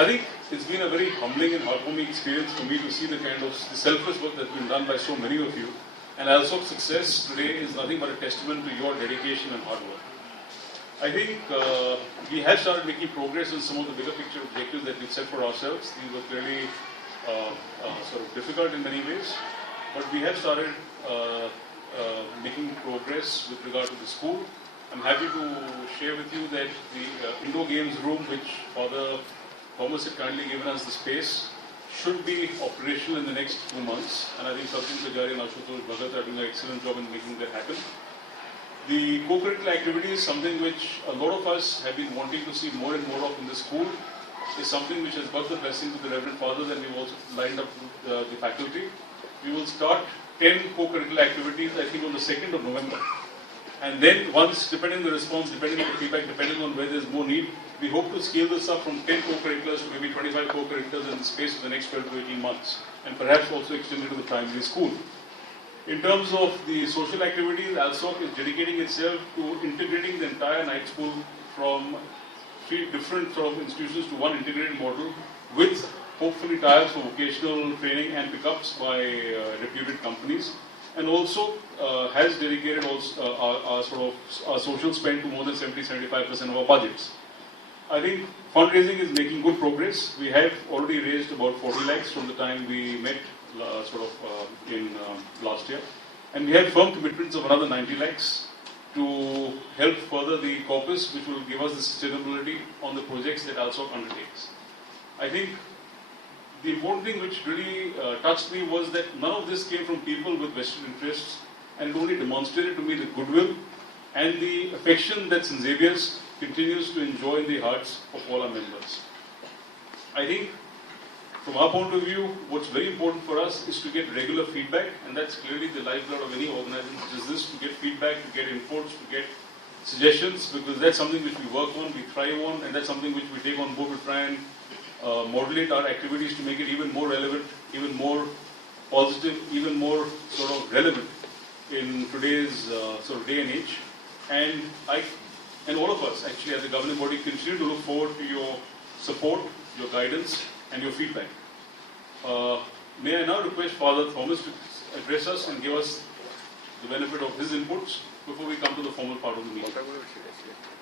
I think it's been a very humbling and heartwarming experience for me to see the kind of selfless work that's been done by so many of you. And also success today is nothing but a testament to your dedication and hard work. I think we have started making progress on some of the bigger picture objectives that we've set for ourselves. These were clearly sort of difficult in many ways, but we have started making progress with regard to the school. I'm happy to share with you that the indoor games room, which Father Thomas had kindly given us the space, should be operational in the next 2 months. And I think Sachin Pujari and Ashutosh Bhagat are doing an excellent job in making that happen. The co-curricular activity is something which a lot of us have been wanting to see more and more of in the school. It's something which has got the blessings of the Reverend Fathers, and we've also lined up with the faculty. We will start 10 co-curricular activities, I think, on the 2nd of November. And then once, depending on the response, depending on the feedback, depending on where there's more need, we hope to scale this up from 10 co-curriculars to maybe 25 co-curriculars in the space of the next 12 to 18 months. And perhaps also extend it to the primary school. In terms of the social activities, ALSOC is dedicating itself to integrating the entire night school from 3 different sort of institutions to one integrated model with hopefully trials for vocational training and pickups by reputed companies. And also has dedicated also, our social spend to more than 70-75% of our budgets. I think fundraising is making good progress. We have already raised about 40 lakhs from the time we met in last year. And we have firm commitments of another 90 lakhs to help further the corpus, which will give us the sustainability on the projects that ALSOC undertakes. I think the important thing which really touched me was that none of this came from people with vested interests, and it only demonstrated to me the goodwill and the affection that St. Xavier's continues to enjoy in the hearts of all our members. I think from our point of view, what's very important for us is to get regular feedback, and that's clearly the lifeblood of any organization such as this, to get feedback, to get inputs, to get suggestions, because that's something which we work on, we thrive on, and that's something which we take on board to try and modulate our activities to make it even more relevant, even more positive, even more sort of relevant in today's sort of day and age. And all of us actually as a governing body continue to look forward to your support, your guidance and your feedback. May I now request Father Thomas to address us and give us the benefit of his inputs before we come to the formal part of the meeting.